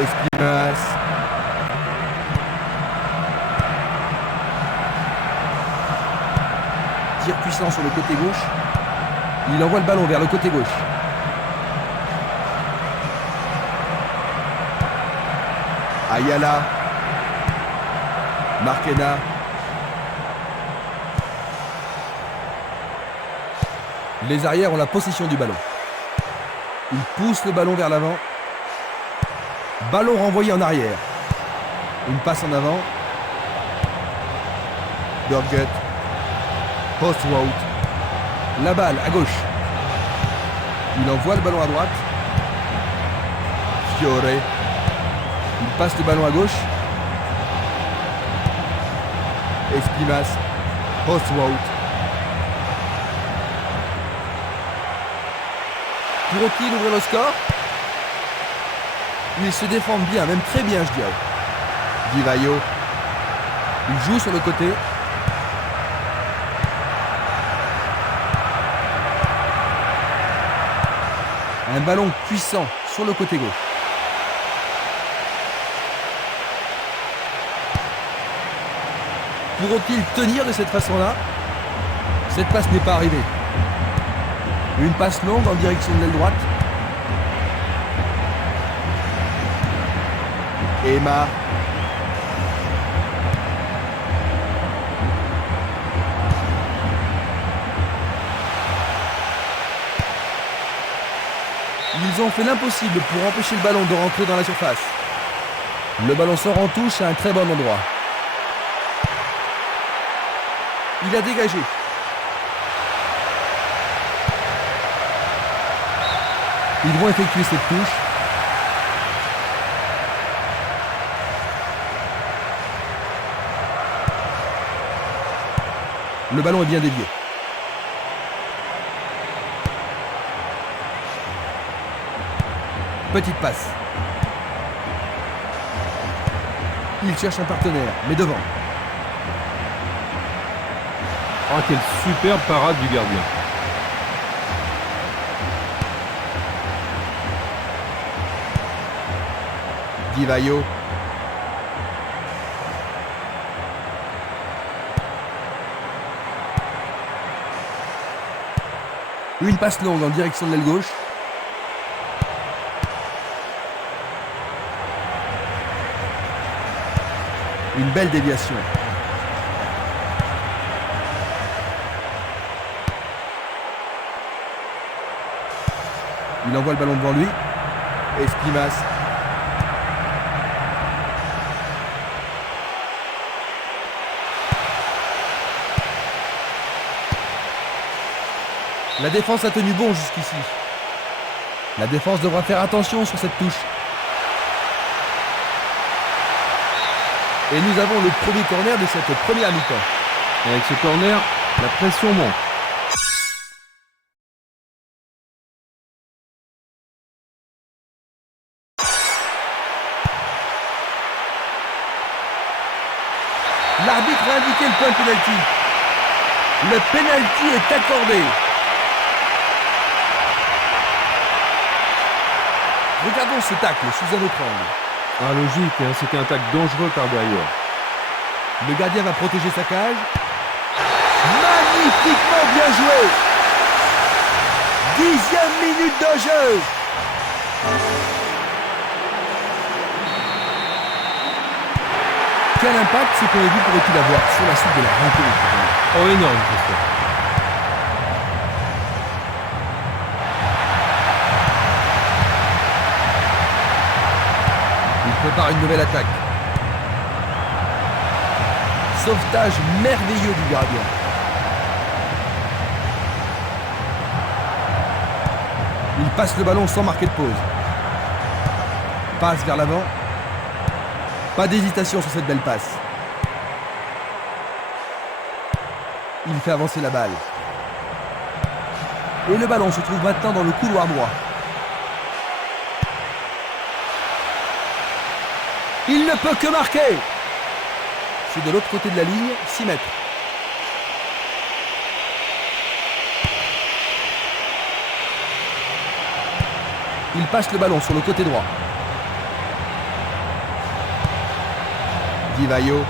Espinas. Tir puissant sur le côté gauche. Il envoie le ballon vers le côté gauche. Ayala. Marquena. Les arrières ont la possession du ballon. Ils poussent le ballon vers l'avant. Ballon renvoyé en arrière. Une passe en avant. Birgit. Postwout. La balle à gauche. Il envoie le ballon à droite. Fiore. Il passe le ballon à gauche. Espinas. Postwout. Pourront-ils ouvrir le score? Ils se défendent bien, même très bien, je dirais. Di Vaio. Il joue sur le côté. Un ballon puissant sur le côté gauche. Pourront-ils tenir de cette façon-là? Cette passe n'est pas arrivée. Une passe longue en direction de l'aile droite. Emma. Ils ont fait l'impossible pour empêcher le ballon de rentrer dans la surface. Le ballon sort en touche à un très bon endroit. Il a dégagé. Ils vont effectuer cette touche. Le ballon est bien dévié. Petite passe. Il cherche un partenaire, mais devant. Ah, quelle superbe parade du gardien. Di Vaio. Une passe longue en direction de l'aile gauche. Une belle déviation. Il envoie le ballon devant lui. Espinas. La défense a tenu bon jusqu'ici. La défense devra faire attention sur cette touche. Et nous avons le premier corner de cette première mi-temps. Et avec ce corner, la pression monte. L'arbitre a indiqué le point de pénalty. Le pénalty est accordé. Regardons ce tacle sous un autre angle. Ah, logique, hein, c'était un tacle dangereux par derrière. Le gardien va protéger sa cage. Magnifiquement bien joué. 10e minute de jeu. Quel impact ce qu'on a vu pourrait-il avoir sur la suite de la rencontre? Oh, énorme, Christophe. Il prépare une nouvelle attaque. Sauvetage merveilleux du gardien. Il passe le ballon sans marquer de pause. Passe vers l'avant. Pas d'hésitation sur cette belle passe. Il fait avancer la balle. Et le ballon se trouve maintenant dans le couloir droit. Il ne peut que marquer. C'est de l'autre côté de la ligne, 6 mètres. Il passe le ballon sur le côté droit. Di Vaio.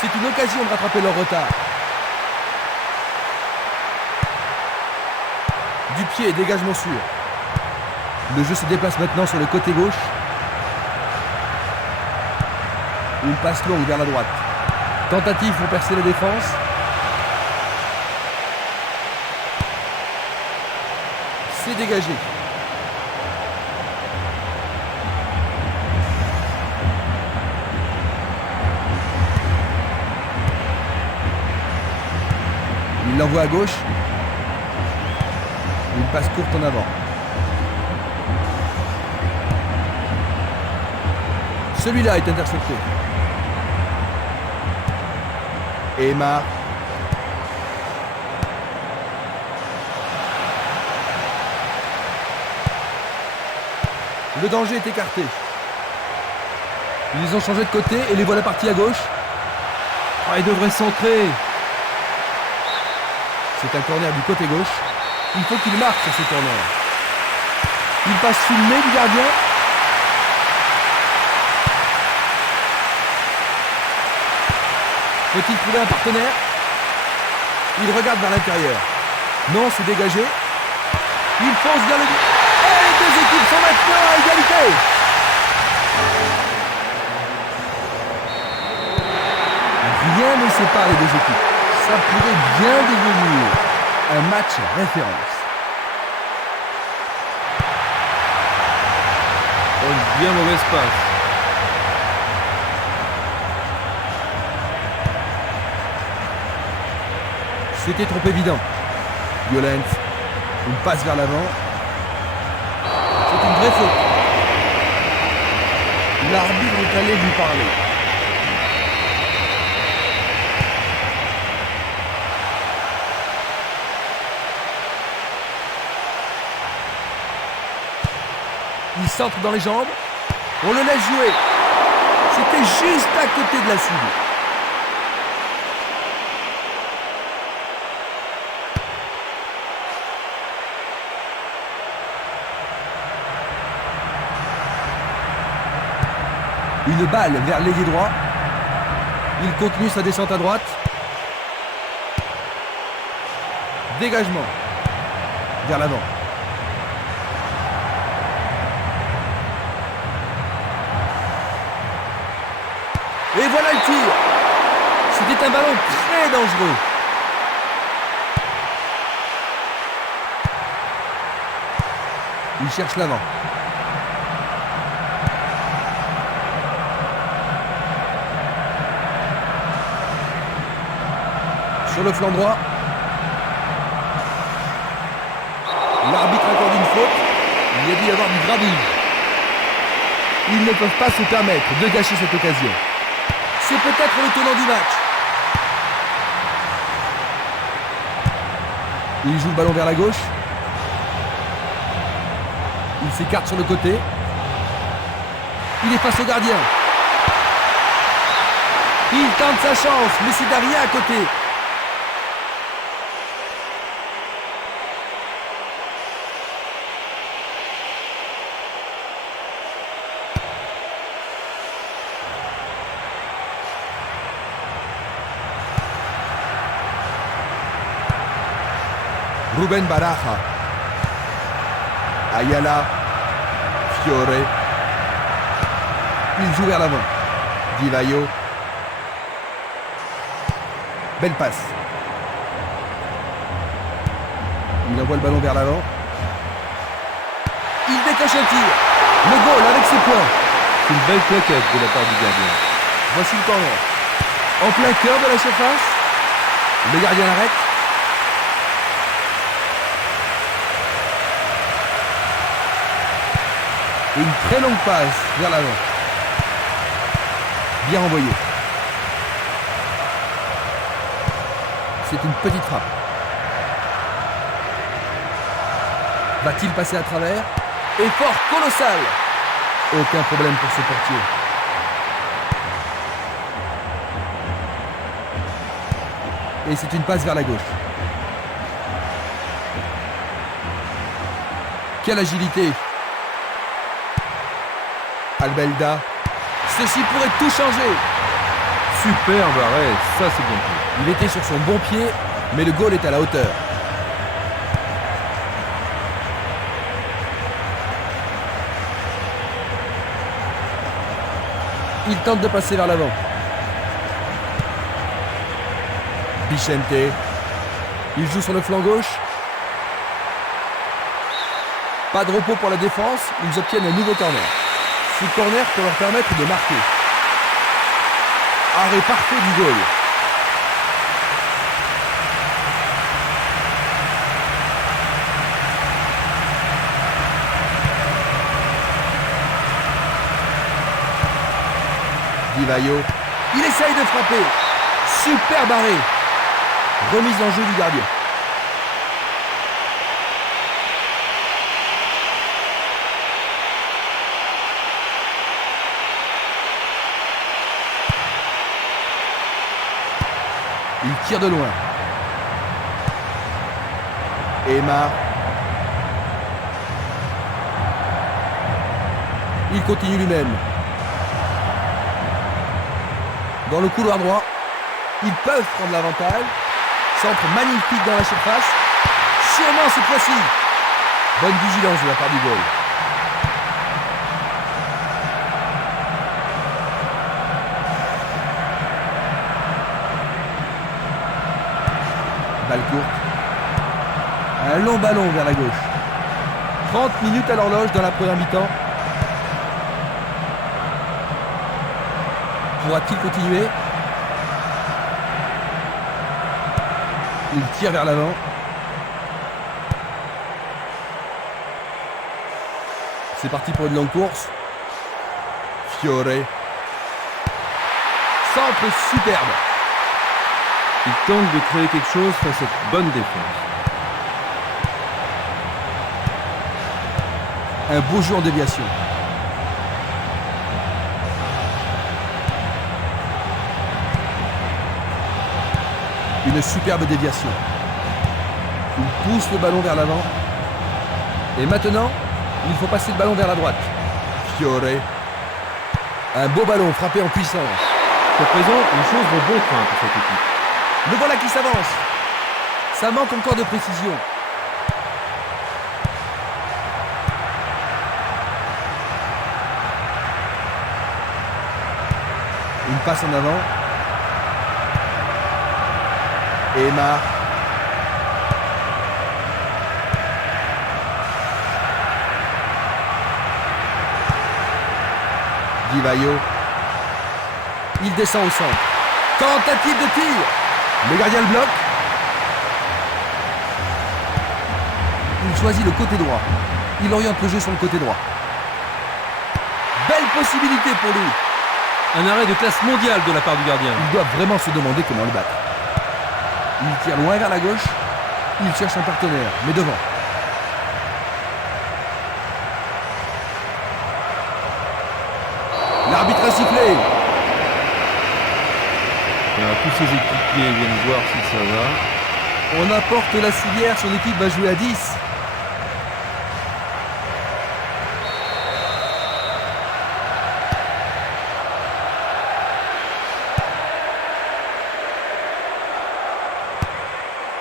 C'est une occasion de rattraper leur retard. Du pied, dégagement sûr. Le jeu se déplace maintenant sur le côté gauche. Une passe longue vers la droite. Tentative pour percer la défense. C'est dégagé. Il l'envoie à gauche. Une passe courte en avant. Celui-là est intercepté. Aymar. Le danger est écarté. Ils ont changé de côté et les voilà partis à gauche. Ah, il devrait centrer. C'est un corner du côté gauche. Il faut qu'il marque sur ce corner. Il passe sous le nez du gardien. Faut-il trouver un partenaire? Il regarde vers l'intérieur. Non, c'est dégagé. Il fonce vers le but. Et les deux équipes sont maintenant à égalité. Rien ne sépare les deux équipes. Ça pourrait bien devenir un match référence. Oh, une bien mauvaise passe. C'était trop évident. Violent. Une passe vers l'avant. C'est une vraie faute. L'arbitre est allé lui parler. Il centre dans les jambes. On le laisse jouer. C'était juste à côté de la cible. Une balle vers l'ailier droit. Il continue sa descente à droite. Dégagement. Vers l'avant. Et voilà le tir. C'était un ballon très dangereux. Il cherche l'avant. Sur le flanc droit. L'arbitre accorde une faute. Il y a dû y avoir du grabuge. Ils ne peuvent pas se permettre de gâcher cette occasion. C'est peut-être le tournant du match. Il joue le ballon vers la gauche. Il s'écarte sur le côté. Il est face au gardien. Il tente sa chance, mais c'est Daria à côté. Ruben Baraja. Ayala. Fiore. Il joue vers l'avant. Di Vaio. Belle passe. Il envoie le ballon vers l'avant. Il décoche un tir. Le goal avec ses points. C'est une belle plaquette de la part du gardien. Voici le corner. En plein cœur de la surface. Le gardien l'arrête. Une très longue passe vers l'avant. Bien envoyé. C'est une petite frappe. Va-t-il passer à travers? Effort colossal. Aucun problème pour ce portier. Et c'est une passe vers la gauche. Quelle agilité! Albelda. Ceci pourrait tout changer. Superbe arrêt, ça c'est bien fait. Il était sur son bon pied, mais le goal est à la hauteur. Il tente de passer vers l'avant. Vicente. Il joue sur le flanc gauche. Pas de repos pour la défense. Ils obtiennent un nouveau corner. Ce corner peut leur permettre de marquer. Arrêt parfait du goal. Di Vaio. Il essaye de frapper. Super barré. Remise en jeu du gardien. Il tire de loin. Aymar. Il continue lui-même. Dans le couloir droit, ils peuvent prendre l'avantage. Centre magnifique dans la surface. Sûrement cette fois-ci. Bonne vigilance de la part du goal. Balle courte. Un long ballon vers la gauche. 30 minutes à l'horloge dans la première mi-temps. Pourra-t-il continuer? Il tire vers l'avant. C'est parti pour une longue course. Fiore. Centre superbe. Il tente de créer quelque chose face à cette bonne défense. Un beau jeu en déviation. Une superbe déviation. Il pousse le ballon vers l'avant. Et maintenant, il faut passer le ballon vers la droite. Fiore. Un beau ballon frappé en puissance. Jusqu'à présent, une chose de bon train pour cette équipe. Le voilà qui s'avance. Ça manque encore de précision. Une passe en avant. Aymar. Di Vaio. Il descend au centre. Tentative de tir. Le gardien le bloque. Il choisit le côté droit. Il oriente le jeu sur le côté droit. Belle possibilité pour lui. Un arrêt de classe mondiale de la part du gardien. Il doit vraiment se demander comment le battre. Il tire loin vers la gauche. Il cherche un partenaire, mais devant. L'arbitre a sifflé. Tous ses équipiers viennent voir si ça va. On apporte la civière, son équipe va jouer à 10.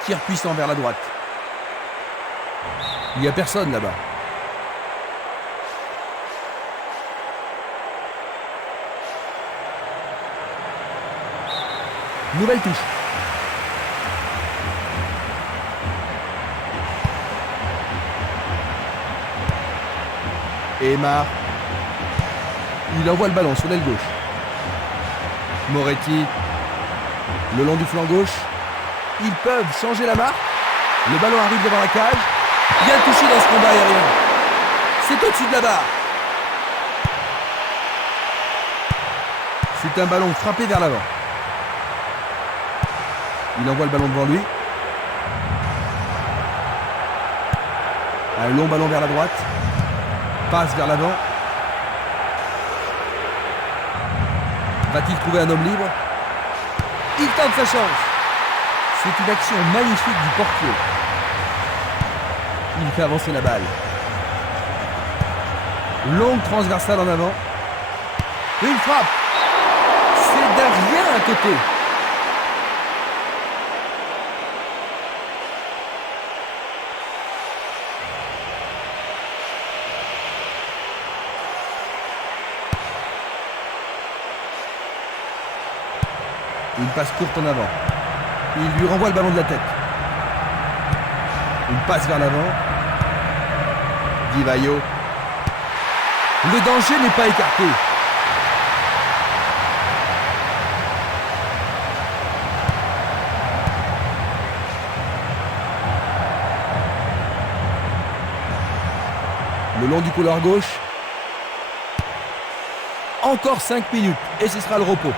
Tir puissant vers la droite. Il n'y a personne là-bas. Nouvelle touche. Aymar. Il envoie le ballon sur l'aile gauche. Moretti. Le long du flanc gauche. Ils peuvent changer la marque. Le ballon arrive devant la cage. Bien touché dans ce combat aérien. C'est au-dessus de la barre. C'est un ballon frappé vers l'avant. Il envoie le ballon devant lui. Un long ballon vers la droite. Passe vers l'avant. Va-t-il trouver un homme libre? Il tente sa chance. C'est une action magnifique du portier. Il fait avancer la balle. Longue transversale en avant. Une frappe. C'est derrière à côté. Une passe courte en avant. Il lui renvoie le ballon de la tête. Une passe vers l'avant. Di Vaio. Le danger n'est pas écarté. Le long du couloir gauche. Encore 5 minutes et ce sera le repos.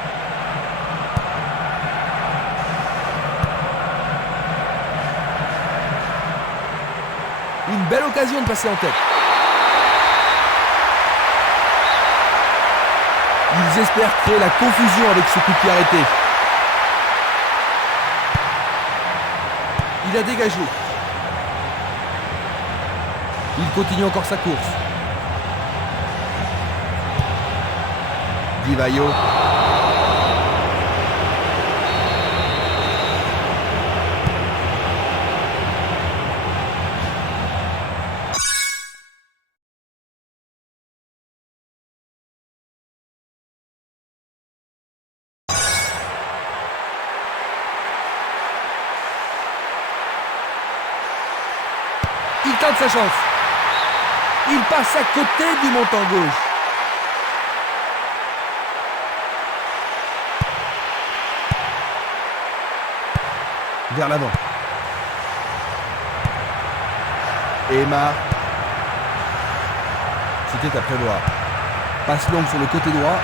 Une belle occasion de passer en tête. Ils espèrent créer la confusion avec ce coup de pied arrêté. Il a dégagé. Il continue encore sa course. Di Vaio. Il tente sa chance. Il passe à côté du montant gauche. Vers l'avant. Emma. C'était à prévoir. Passe longue sur le côté droit.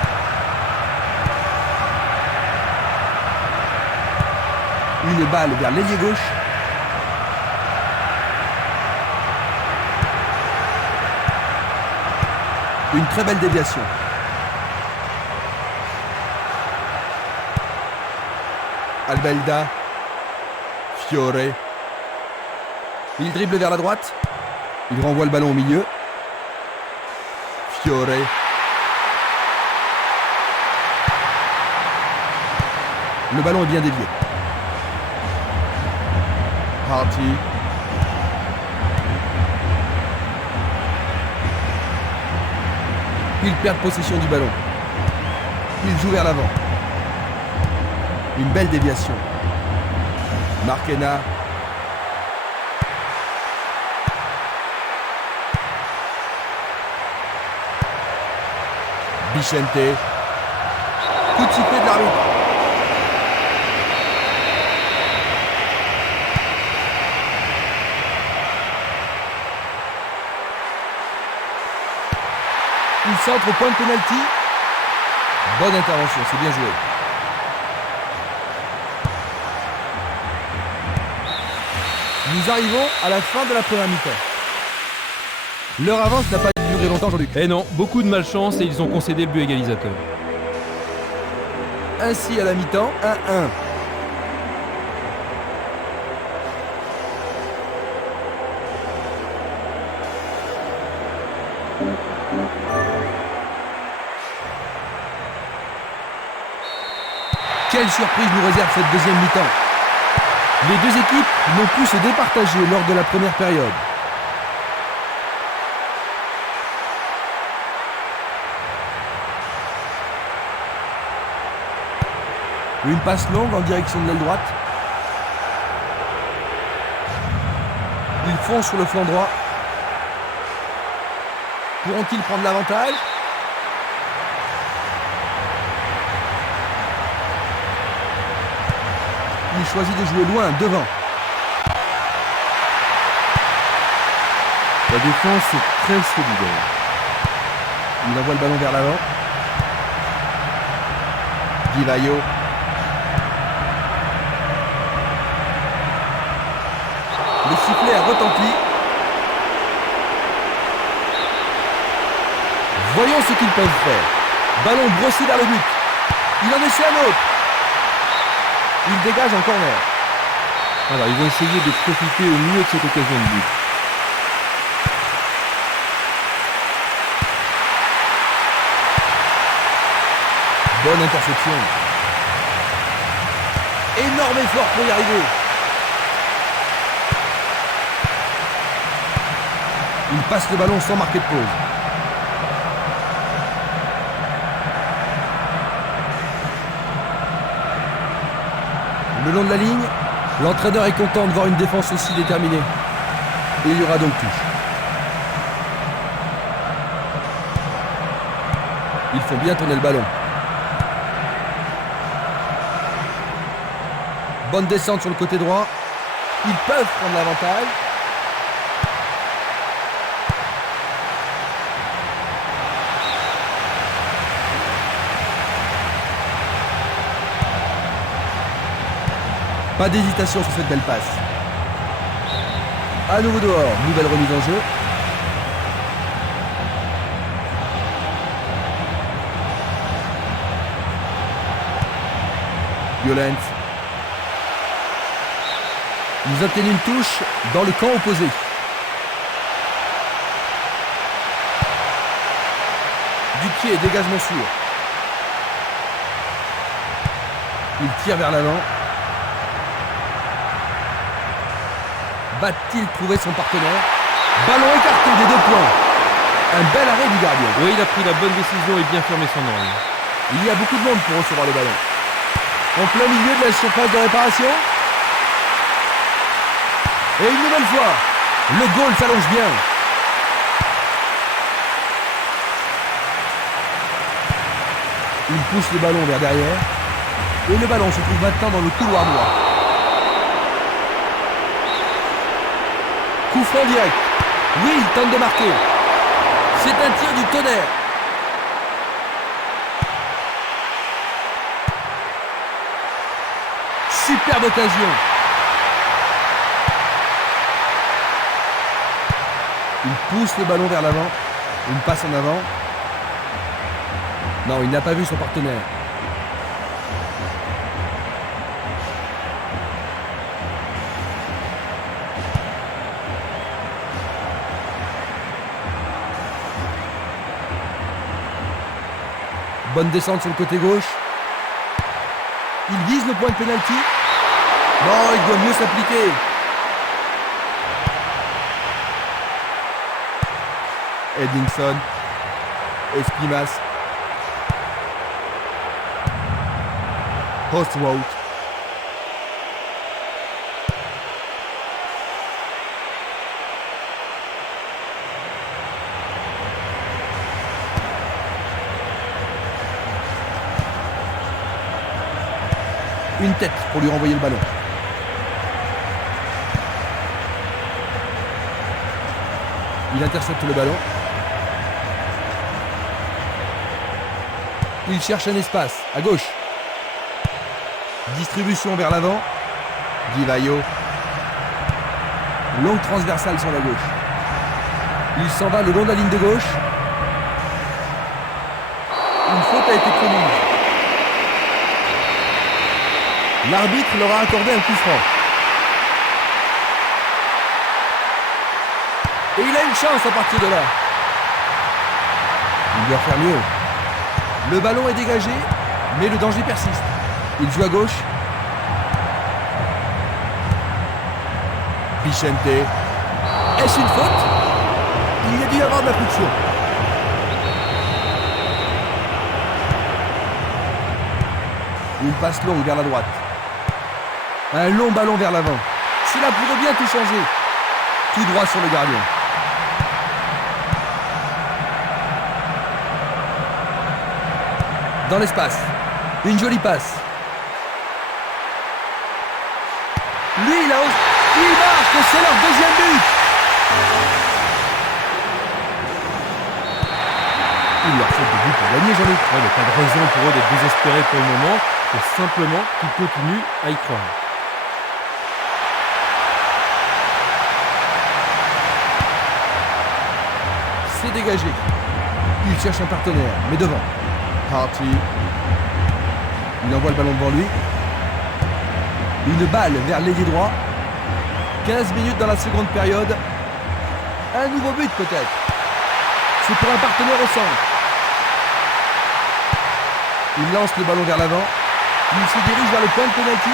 Une balle vers l'ailier gauche. Une très belle déviation. Albelda. Fiore. Il dribble vers la droite. Il renvoie le ballon au milieu. Fiore. Le ballon est bien dévié. Harty. Ils perdent possession du ballon. Ils jouent vers l'avant. Une belle déviation. Marquena. Vicente. Coup de sifflet de l'arbitre. Il centre au point de pénalty. Bonne intervention, c'est bien joué. Nous arrivons à la fin de la première mi-temps. Leur avance n'a pas duré longtemps aujourd'hui. Eh non, beaucoup de malchance et ils ont concédé le but égalisateur. Ainsi à la mi-temps, 1-1. Quelle surprise nous réserve cette deuxième mi-temps. Les deux équipes n'ont pu se départager lors de la première période. Une passe longue en direction de l'aile droite. Ils foncent sur le flanc droit. Pourront-ils prendre l'avantage ? Il choisit de jouer loin, devant. La défense est très solidaire. Il envoie le ballon vers l'avant. Di Vaio. Le sifflet a retenti. Voyons ce qu'ils peuvent faire. Ballon brossé vers le but. Il en essaie un autre. Il dégage en corner. Alors, ils vont essayer de profiter au mieux de cette occasion de but. Bonne interception. Énorme effort pour y arriver. Il passe le ballon sans marquer de pause. Le long de la ligne, l'entraîneur est content de voir une défense aussi déterminée. Et il y aura donc touche. Ils font bien tourner le ballon. Bonne descente sur le côté droit. Ils peuvent prendre l'avantage. Pas d'hésitation sur cette belle passe. À nouveau dehors, nouvelle remise en jeu. Violent. Ils obtiennent une touche dans le camp opposé. Du pied, dégagement sûr. Il tire vers l'avant. Va-t-il trouver son partenaire? Ballon écarté des 2 points. Un bel arrêt du gardien. Oui, il a pris la bonne décision et bien fermé son angle. Il y a beaucoup de monde pour recevoir le ballon. En plein milieu de la surface de réparation. Et une nouvelle fois, le goal s'allonge bien. Il pousse le ballon vers derrière. Et le ballon se trouve maintenant dans le couloir droit. Coup franc direct. Oui, il tente de marquer. C'est un tir du tonnerre. Superbe occasion. Il pousse le ballon vers l'avant. Une passe en avant. Non, il n'a pas vu son partenaire. Bonne descente sur le côté gauche. Il vise le point de pénalty. Non, il doit mieux s'appliquer. Edmondson. Espimas. Postwout. Une tête pour lui renvoyer le ballon. Il intercepte le ballon. Il cherche un espace, à gauche. Distribution vers l'avant. Di-Vaio. Longue transversale sur la gauche. Il s'en va le long de la ligne de gauche. Une faute a été commise. L'arbitre leur a accordé un coup franc. Et il a une chance à partir de là. Il doit faire mieux. Le ballon est dégagé, mais le danger persiste. Il joue à gauche. Vicente. Est-ce une faute? Il y a dû y avoir de la friction. Une passe longue vers la droite. Un long ballon vers l'avant. Cela pourrait bien tout changer. Tout droit sur le gardien. Dans l'espace. Une jolie passe. Lui, il marque, c'est leur deuxième but. Il leur faut des buts pour gagner, Jean-Luc. Il n'y a pas de raison pour eux d'être désespérés pour le moment. C'est simplement qu'ils continuent à y croire. C'est dégagé. Il cherche un partenaire, mais devant. Harty. Il envoie le ballon devant lui. Une balle vers l'ailier droit. 15 minutes dans la seconde période. Un nouveau but peut-être. C'est pour un partenaire au centre. Il lance le ballon vers l'avant. Il se dirige vers le point de pénalty.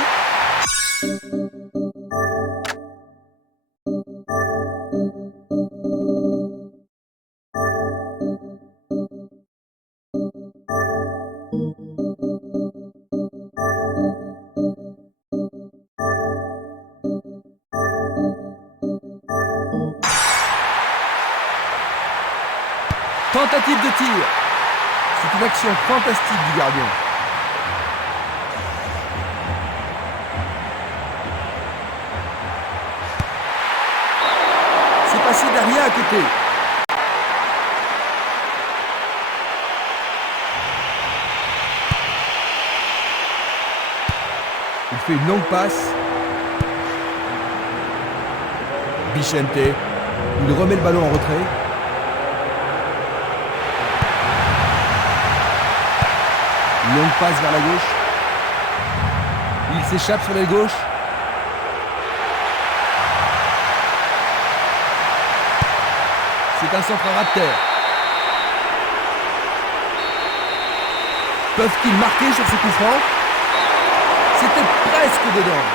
Tentative de tir. C'est une action fantastique du gardien. C'est passé derrière à côté. Il fait une longue passe. Vicente. Il remet le ballon en retrait. Longue passe vers la gauche. Il s'échappe sur l'aile gauche. C'est un centre à ras de terre. Peuvent-ils marquer sur ce coup franc? C'était presque dedans.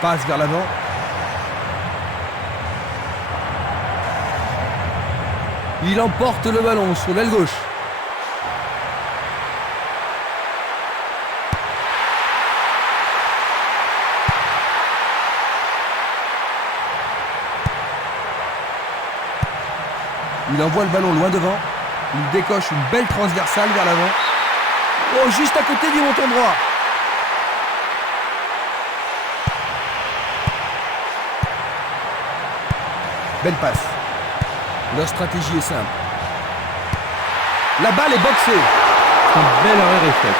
Passe vers l'avant. Il emporte le ballon sur l'aile gauche. Il envoie le ballon loin devant. Il décoche une belle transversale vers l'avant. Oh, juste à côté du montant droit. Belle passe. Leur stratégie est simple. La balle est boxée. Un bel arrêt réflexe.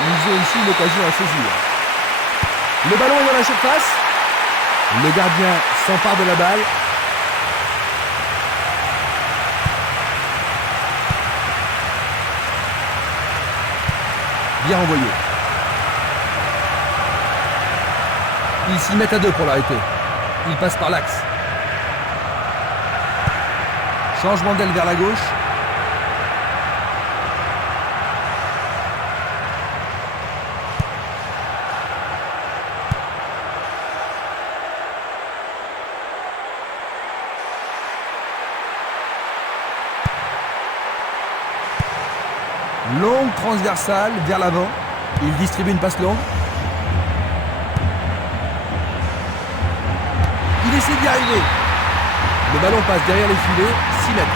Ils ont ici une occasion à saisir. Le ballon est dans la surface. Le gardien s'empare de la balle. Bien renvoyé. Ils s'y mettent à deux pour l'arrêter. Il passe par l'axe. Changement d'aile vers la gauche. Longue transversale vers l'avant. Il distribue une passe longue. Il essaie d'y arriver. Le ballon passe derrière les filets, 6 mètres.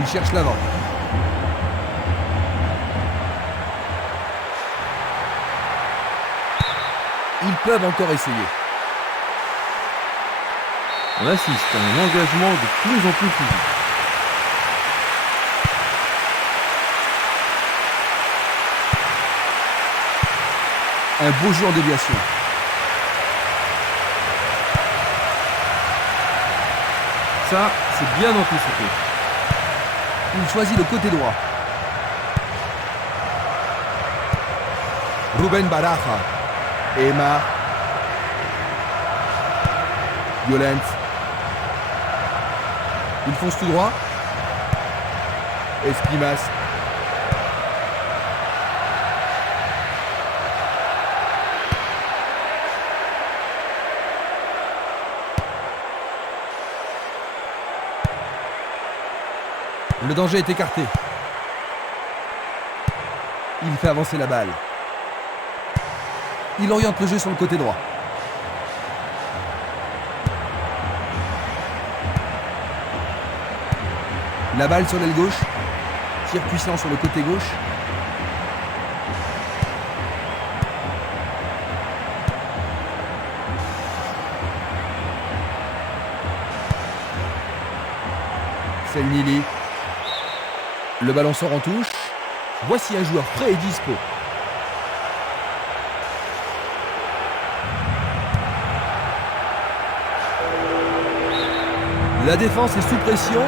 Il cherche l'avant. Ils peuvent encore essayer. On assiste à un engagement de plus en plus physique. Un beau jeu en déviation. Ça, c'est bien anticipé. Il choisit le côté droit. Ruben Baraja. Emma. Violent. Il fonce tout droit. Esquimas. Le danger est écarté. Il fait avancer la balle. Il oriente le jeu sur le côté droit. La balle sur l'aile gauche. Tir puissant sur le côté gauche. Selnili. Le ballon sort en touche. Voici un joueur frais et dispo. La défense est sous pression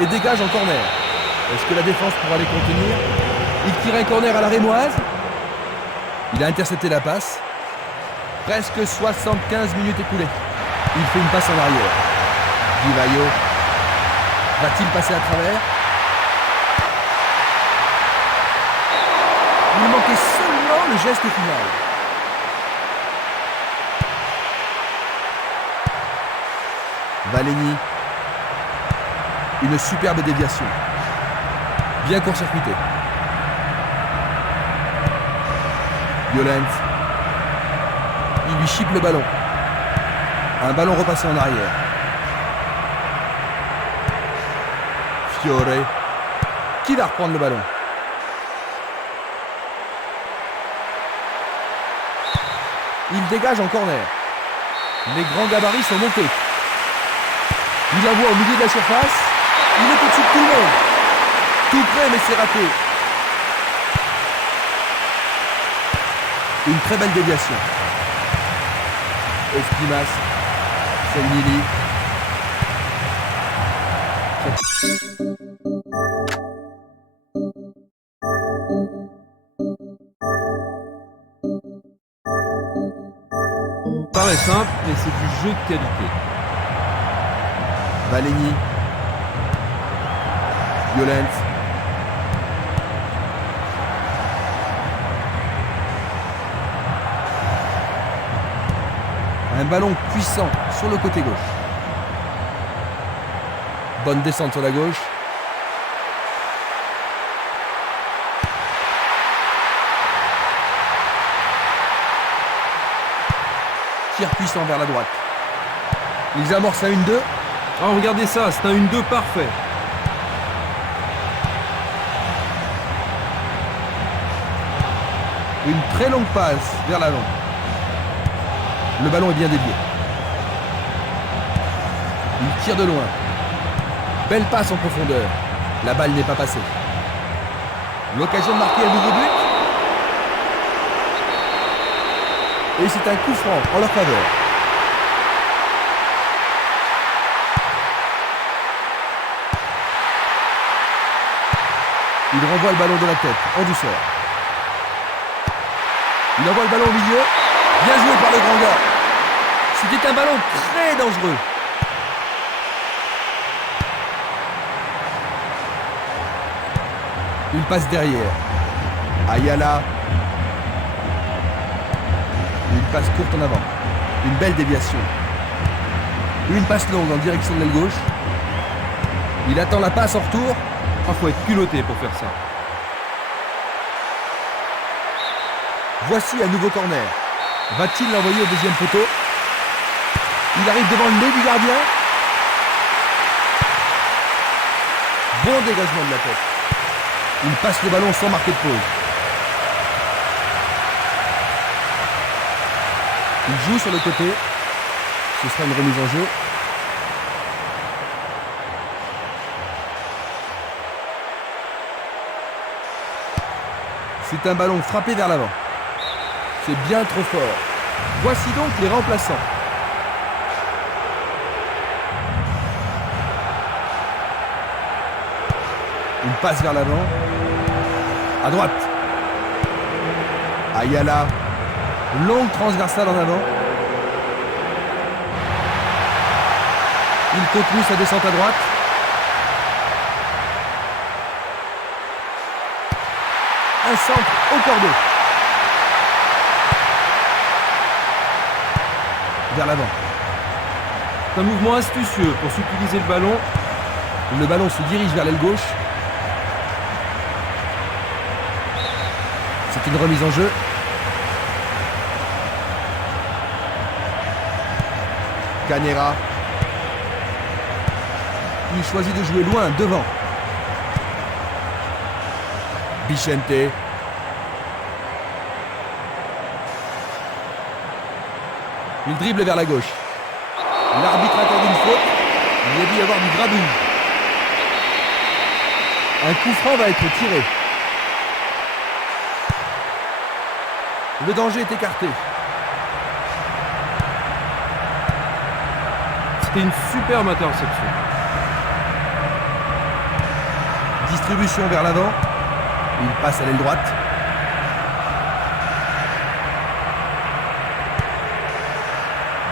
et dégage en corner. Est-ce que la défense pourra les contenir? Il tire un corner à la rémoise. Il a intercepté la passe. Presque 75 minutes écoulées. Il fait une passe en arrière. Di Vaio. Va-t-il passer à travers? Il manquait seulement le geste final. Valeni. Une superbe déviation. Bien court-circuité. Violent. Il lui chipe le ballon. Un ballon repassé en arrière. Fiore. Qui va reprendre le ballon? Il dégage en corner. Les grands gabarits sont montés. Il envoie au milieu de la surface. Il est au-dessus de tout le monde. Tout près, mais c'est raté. Une très belle déviation. Espimas. Selmili. Paraît simple, mais c'est du jeu de qualité. Valeni. Violent. Un ballon puissant sur le côté gauche. Bonne descente sur la gauche. Tir puissant vers la droite. Ils amorcent un 1-2. Oh, regardez ça, c'est un 1-2 parfait. Une très longue passe vers l'avant. Le ballon est bien dévié. Il tire de loin. Belle passe en profondeur. La balle n'est pas passée. L'occasion de marquer un nouveau but. Et c'est un coup franc en leur faveur. Il renvoie le ballon de la tête, en douceur. Il envoie le ballon au milieu. Bien joué par le grand gars. C'était un ballon très dangereux. Une passe derrière. Ayala. Une passe courte en avant. Une belle déviation. Une passe longue en direction de l'aile gauche. Il attend la passe en retour. Il faut être culotté pour faire ça. Voici un nouveau corner. Va-t-il l'envoyer au deuxième poteau? Il arrive devant le nez du gardien. Bon dégagement de la tête. Il passe le ballon sans marquer de pause. Il joue sur le côté. Ce sera une remise en jeu. C'est un ballon frappé vers l'avant. C'est bien trop fort. Voici donc les remplaçants. Une passe vers l'avant. À droite. Ayala. Longue transversale en avant. Il continue sa descente à droite. Un centre au cordeau. Vers l'avant. C'est un mouvement astucieux pour subtiliser le ballon. Le ballon se dirige vers l'aile gauche. C'est une remise en jeu. Canera. Il choisit de jouer loin, devant. Vicente. Il dribble vers la gauche. L'arbitre accorde une faute. Il y a dû y avoir du grabuge. Un coup franc va être tiré. Le danger est écarté. C'était une superbe interception. Distribution vers l'avant. Il passe à l'aile droite.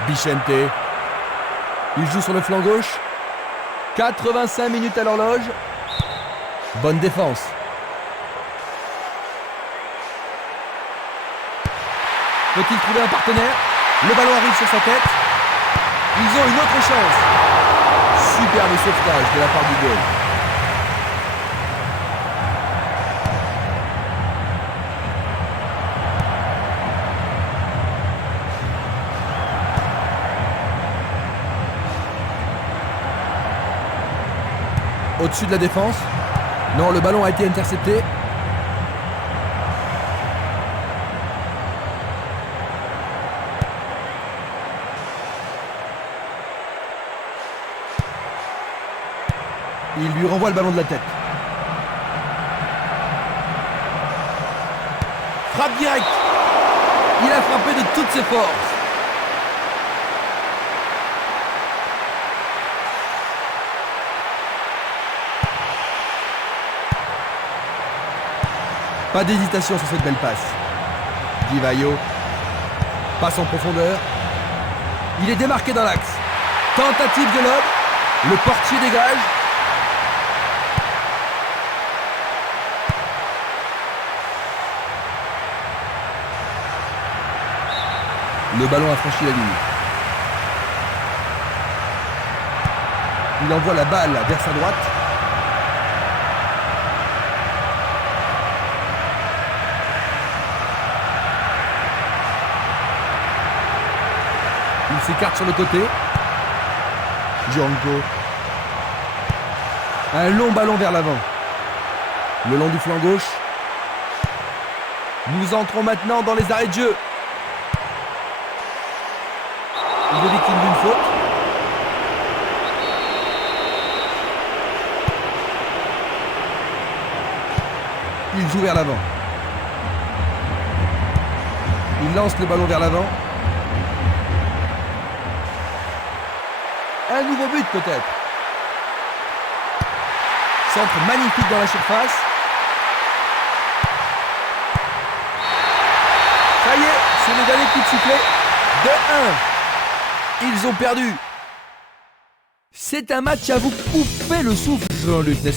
Vicente. Il joue sur le flanc gauche. 85 minutes à l'horloge. Bonne défense. Peut-il trouver un partenaire? Le ballon arrive sur sa tête. Ils ont une autre chance. Superbe sauvetage de la part du goal. Au-dessus de la défense. Non, le ballon a été intercepté. Il lui renvoie le ballon de la tête. Frappe directe. Il a frappé de toutes ses forces. Pas d'hésitation sur cette belle passe. Di Vaio. Passe en profondeur. Il est démarqué dans l'axe. Tentative de lob. Le portier dégage. Le ballon a franchi la ligne. Il envoie la balle vers sa droite. Il s'écarte sur le côté. Gianco. Un long ballon vers l'avant. Le long du flanc gauche. Nous entrons maintenant dans les arrêts de jeu. Il est victime d'une faute. Il joue vers l'avant. Il lance le ballon vers l'avant. Un nouveau but peut-être. Centre magnifique dans la surface. Ça y est, c'est le dernier coup de sifflet. 2-1. Ils ont perdu. C'est un match à vous couper le souffle, Jean-Luc, n'est-ce pas ?